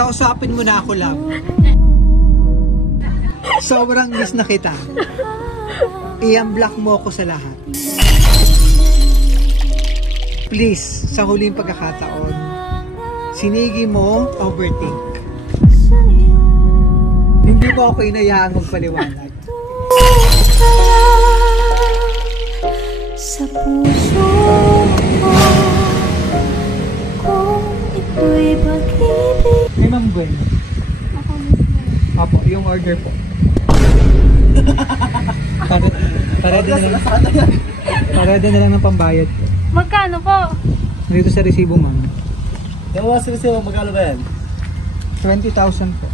Kausapin mo na ako, love. Sobrang miss na kita. I-unblock mo ako sa lahat. Please, sa huling pagkakataon, sinigi mo, overthink. Hindi mo ako inayahan magpaliwanag. Sa puso ko, kung ito'y pag-ibig. Hey, Ma'am Gwen. Ako mismo. Apo, yung order po. Parada na lang ng pambayad po. Magkano po? Dito sa resibo, ma'am. Yung mga sinisiwa, magkano ba yan? 20,000 po.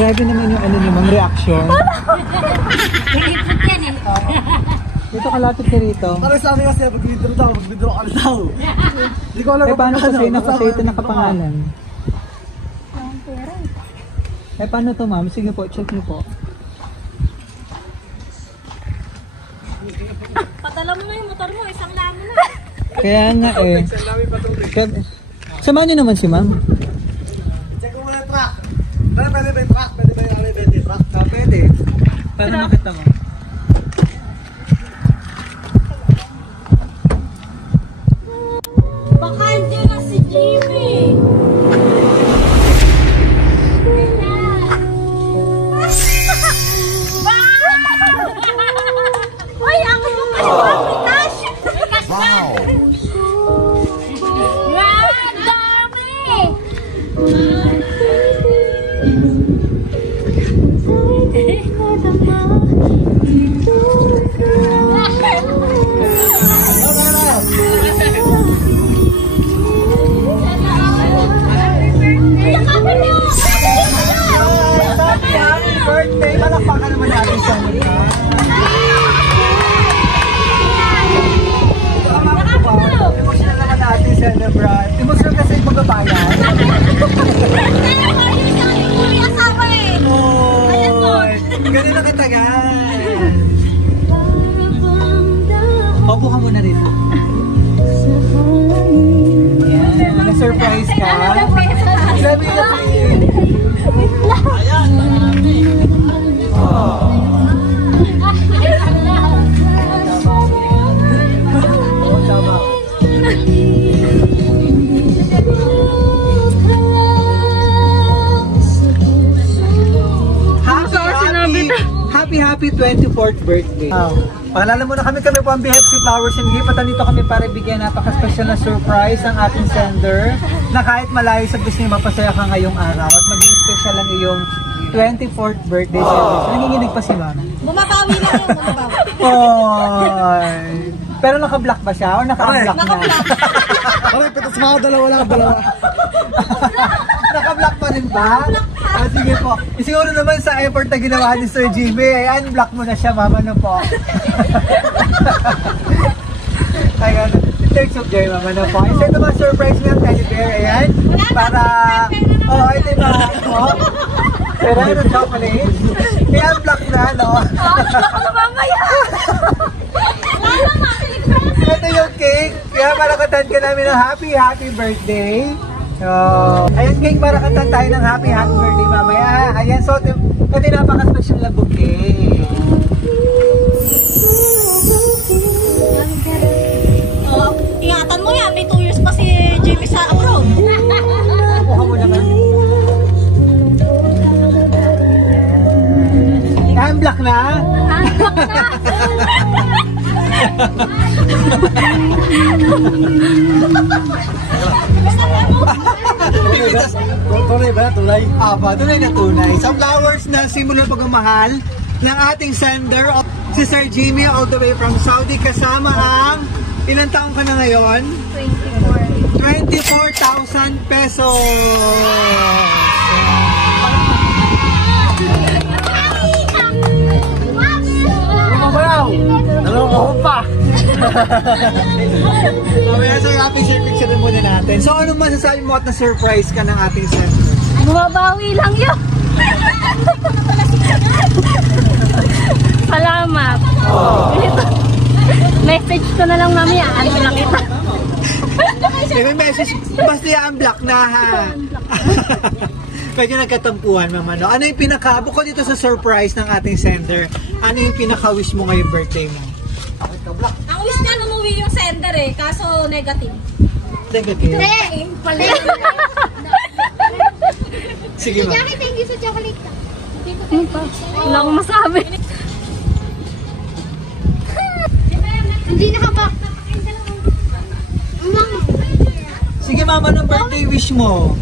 Grabe naman yung ano naman, reaction. Nag-ipot yan eh. Dito kalapit ka rito. Para sa amin kasi, mag-withdraw daw, mag-withdraw ka na daw. Hindi ko alam Eh paano kasi nakasay ito nakapangalan? Ang pera. Eh paano to, ma'am? Sige po, check niyo po. Padala mo na yung motor mo, isang lamo na. Kaya nga eh. Samahan niyo naman si ma'am. Check mo muna yung truck. Pwede ba yung truck? Pwede ba yung elevated truck? Ah, pwede. Paano makita mo? Baka hindi na si Jimmy. Uy, ako mo pa yung cash. Wow. Ang dami. Birthday! Malakpakan naman natin sa mga. Emotional naman natin celebrate. Emotional kasi yung pagbabayan. Ganun na katagal. Paupo ka muna rito. Yan. Na-surprise ka. Sabi na Happy 24th birthday. Paalala muna kami po ang BFC Flowers and Gift. At nandito kami para bigyan napaka-special na surprise ang ating sender na kahit malayo sa gusto niya mapasaya ka ngayong araw at maging special ang iyong 24th birthday celebration. Nanginginig pa si Mama. Bumabawi lang yun, bumabawi. Oy. Pero naka-block ba siya o naka-unblock na? Alright, pero sa mga dalawa lang, dalawa. Naka-block pa rin ba? Ah, sige po. Siguro naman sa effort na ginawa ni Sir Jimmy, ay unblock mo na siya, mama, no po. Ay, takes of joy, mama, no po. Isa naman surprise mo yung teddy bear, ayan. Para, ito yung mga po. Pero ano, chocolate. Kaya unblock na, no? Unblock na mamaya. Ito yung cake. Kaya malakatan ka namin ng happy birthday. So, ayan cake, malakatan tayo ng happy birthday mamaya. Ayan, so ito yung napaka-special na bouquet. Ingatan mo yan, may 2 years pa si Jimmy sa abroad. Kuha mo naman. Unblock na? Unblock na. Tunay ba? Tunay? Tunay na tunay. Sa flowers na simbolo ng pagmamahal ng ating sender, si Sir Jimmy, all the way from Saudi, kasama ang, ilang taong ka na ngayon? 24,000 pesos! Wow! Dalawang ako pa! Mamaya sa happy share picture muna natin. So anong masasabi mo at na-surprise ka ng ating sender? Bumabawi lang yun. Salamat. Message ko na lang mamaya. Ano na kita? May message, basta i-unblock na ha. Medyo nagkatampuhan, mama, no? Ano yung bukod dito sa surprise ng ating sender, ano yung pinaka-wish mo ngayong birthday mo? Ang wish niya umuwi yung sender eh, kaso negative. Negative? Pala. Sige, ma. Jackie, thank you sa chocolate. Wala akong masabi. Hindi nakabak. Mama. Sige, mama, anong birthday wish mo?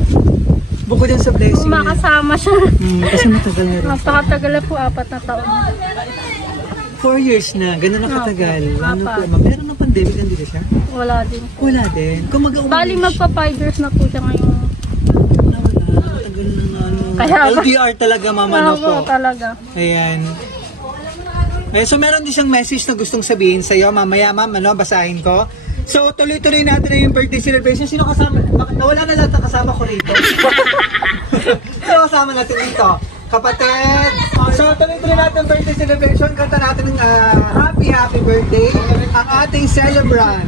Bukod yan sa blessing. Makasama siya. Kasi matagal na rin. Napakatagal na po, 4 na taon. 4 years na, ganun na katagal. Ano po, Apat. ma'am? Meron ng pandemic, nandito siya? Wala din. Wala din. Kung Bali magpa 5 years na po siya ngayon. Wala, matagal na nga, ano. Kaya ba? LDR talaga, mama, no po. Talaga. Ayan. So meron din siyang message na gustong sabihin sa'yo. Mamaya, ma'am, ano, basahin ko. So, tuloy-tuloy natin na yung birthday celebration. Sino kasama? Nawala na lahat ng kasama ko rito. Sino kasama natin dito? Kapatid! So, tuloy-tuloy natin ang birthday celebration. Kanta natin ng happy birthday ang ating celebrant.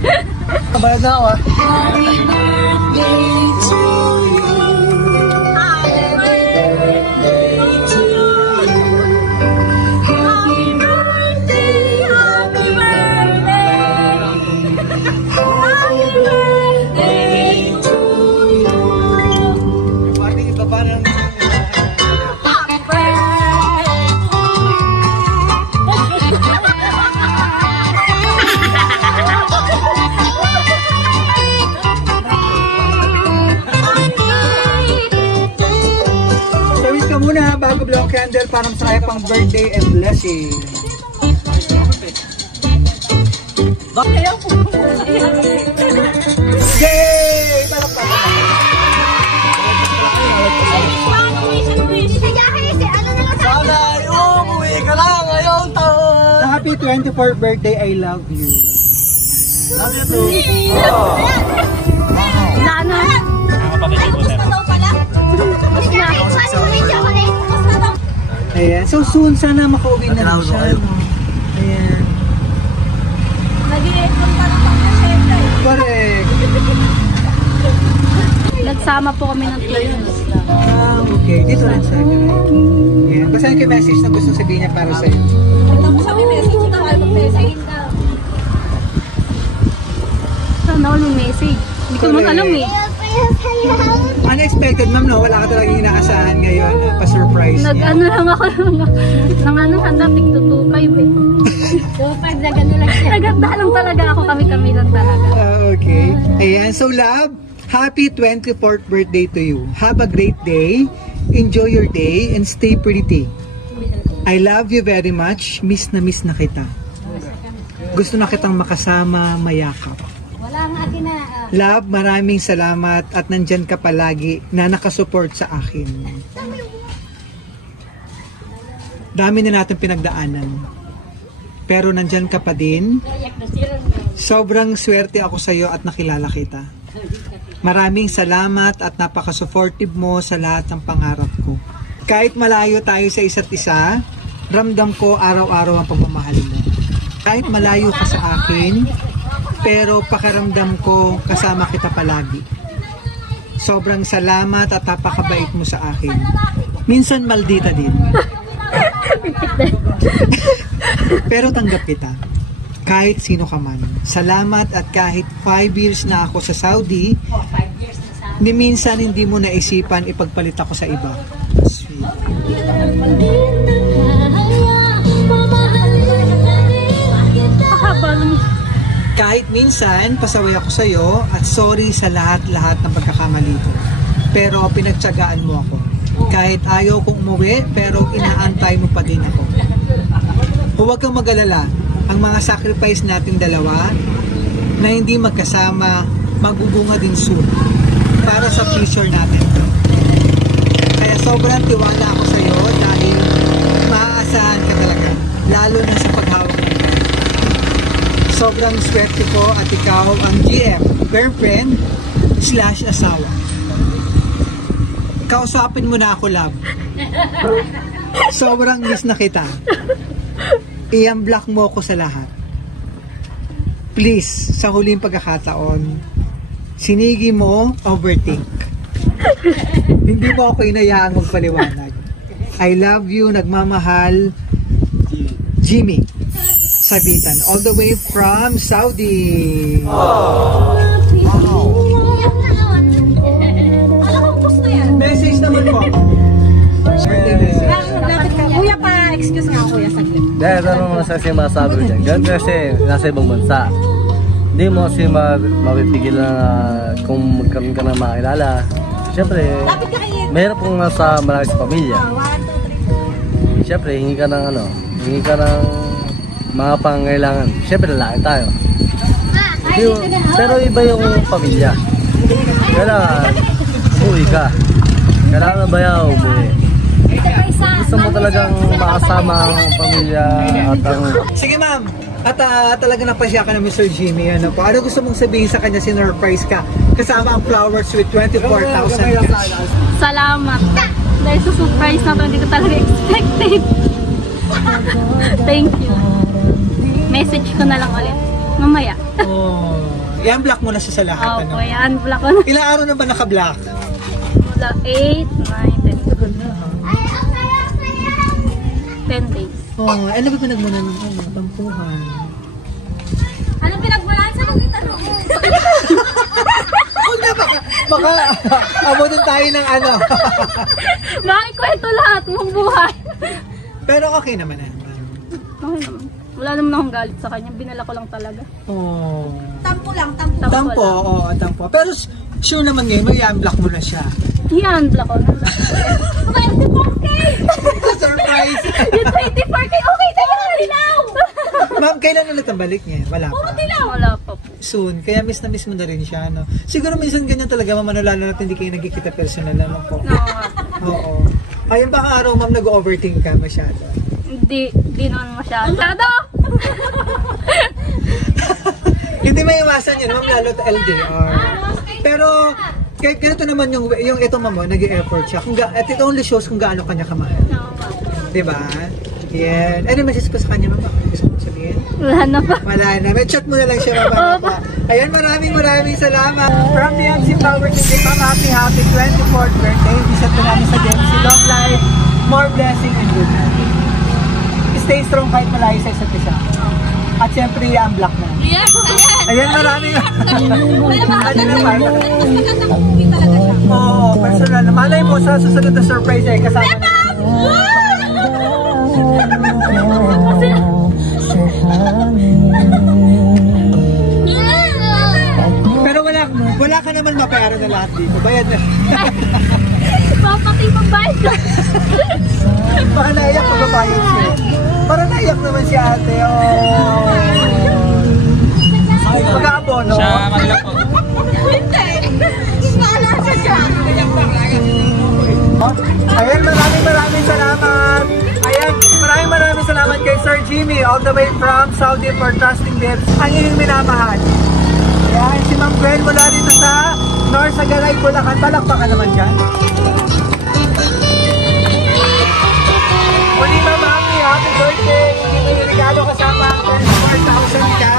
Kabayad na ako, ah. Happy birthday to you. Happy birthday to you. Happy birthday, happy birthday. Happy birthday to you. Parang iba pa ng... Happy birthday. Tawid ka muna bago blow ang candle para masaya pang birthday and blessing. Yay! Palakpakan! Si Jackie, si ano na lang sa Sana umuwi ka lang ngayong taon. Happy 24th birthday, I love you. Love you too. Sana. Ay, gusto daw pala. Gusto na. Paano mo yung chocolate? Gusto daw. Ayan, so soon sana makauwi na rin siya. Kayo. No? Ayan. Nag-i-headphone pa lang kami syempre. Correct. Nagsama po kami ng 2 years. Okay. Dito rin sa akin. Ayan. Basahin ko yung message na gusto sabihin niya para sa'yo. Tapos kami message na kayo mag-message. Sana all may message. Hindi ko naman alam eh. Unexpected, ma'am, no? Wala ka talagang inaasahan ngayon. Pa-surprise niya. Nag-ano lang ako ng ano, hanapin to 2.5 eh. 2.5 na gano'n lang siya. Naganda lang talaga ako, kami lang talaga. Okay. Ayan. So, love, happy 24th birthday to you. Have a great day. Enjoy your day and stay pretty. I love you very much. Miss na kita. Gusto na kitang makasama, mayakap. Wala nga akin na. Love, maraming salamat at nandyan ka palagi na nakasupport sa akin. Dami na natin pinagdaanan. Pero nandyan ka pa din. Sobrang swerte ako sa iyo at nakilala kita. Maraming salamat at napaka-supportive mo sa lahat ng pangarap ko. Kahit malayo tayo sa isa't isa, ramdam ko araw-araw ang pagmamahal mo. Kahit malayo ka sa akin, pero pakiramdam ko kasama kita palagi. Sobrang salamat at napakabait mo sa akin. Minsan maldita din. Pero tanggap kita. Kahit sino ka man. Salamat at kahit 5 years na ako sa Saudi, ni minsan hindi mo naisipan ipagpalit ako sa iba. Sweet. Kahit minsan, pasaway ako sa iyo at sorry sa lahat-lahat ng pagkakamali ko. Pero pinagtiyagaan mo ako. Kahit ayaw kong umuwi, pero inaantay mo pa din ako. Huwag kang mag-alala. Ang mga sacrifice nating dalawa na hindi magkasama, magbubunga din soon para sa future natin. Kaya sobrang tiwala ako sa iyo dahil maaasahan ka talaga, lalo na sa paghawak ng kamay. Sobrang swerte ko at ikaw ang GF, girlfriend / asawa. Kausapin mo na ako, love. Sobrang miss na kita. I-unblock mo ako sa lahat. please, sa huling pagkakataon, sinigi mo, overthink. Hindi mo ako inayaang magpaliwanag. I love you, nagmamahal, Jimmy Sabitan, all the way from Saudi. Message naman po. Birthday message. Kuya pa, excuse nga kuya saglit. Dahil ano naman kasi masabi ko dyan. Ganun kasi nasa ibang bansa. Hindi mo kasi mapipigil na kung magkaroon ka na makilala. Siyempre, mahirap kung nasa malaki sa pamilya. Siyempre, hingi ka ng mga pangangailangan. Siyempre, lalaki tayo. Pero iba yung pamilya. Kailangan, umuwi ka. Kailangan ba yaw umuwi? Gusto mo talagang makasama ang pamilya at ang... Sige ma'am, at talaga napasya ka na Mr. Jimmy. Ano po? Ano gusto mong sabihin sa kanya, sinurprise ka? Kasama ang flowers with 24,000 cash. Salamat. Dahil sa surprise na to, hindi ko talaga expected. Thank you. Message ko na lang ulit. Mamaya. Oh, i-unblock mo na siya sa lahat. Opo, Ano? yan. Block ko na. Ilang araw na ba naka-block? Mula 8, 9, 10 days. Oh, ano ba pinagmuna ng tampuhan? Anong pinagmulan sa mga tanong mo? Huwag na baka abutin tayo ng ano. Makikwento lahat mong buhay. Pero okay naman yan. Okay naman. Wala naman akong galit sa kanya. Binala ko lang talaga. Oh. Tampo lang, tampo. Tampo, lang. oo, tampo. Pero sure naman ngayon, may i-unblock mo na siya. I-unblock ko na. 24K! Surprise! Yung 24K, okay tayo now! Ma'am, kailan ulit ang balik niya? Wala pa. Wala pa po. Soon. Kaya miss mo na rin siya, no? Siguro minsan ganyan talaga, ma'am, ano, lalo natin hindi kayo nagkikita personal, ano po? Oo. Ayun baka araw, ma'am, nag-overthink ka masyado. Hindi naman masyado. Hindi may iwasan yun, ma'am, lalo at LDR. Pero, kahit ganito naman yung ito, ma'am, nag-i-effort siya. At it only shows kung gaano kanya kamahal. Diba? Yan. Ano message ko sa kanya, ma'am? Gusto mo sabihin? Wala na pa. Wala na. May chat mo na lang siya, ma'am. Ayan, maraming salamat. From the MC Power Today, ma'am, happy 24th birthday. Isat ko namin sa DMC. Long life, more blessing and good night. Stay strong kahit malayo sa isa't isa. At syempre, i-unblock na. Yes, Ayan, maraming. Ano naman? magandang movie talaga siya. Oo, personal. Malay mo sa susunod na surprise eh, kasama na. Pero wala ka naman mapayaro na lahat dito. Bayad na. Papati pagbayad ka. Baka naiyak ko bayad siya. Para naiyak naman si ate. Oh. Mag-aabono. Siya, Manila po. Hindi. Maalala siya. Ayan, maraming salamat. Ayan, maraming salamat kay Sir Jimmy all the way from Saudi for trusting this. Ang inyong minamahal. Ayan, si Ma'am Gwen mula dito sa North Sagaray, Bulacan. Palakpakan naman dyan. Muli, Ma'am, happy birthday. Hindi mo yung regalo kasama ang 24,000 cash.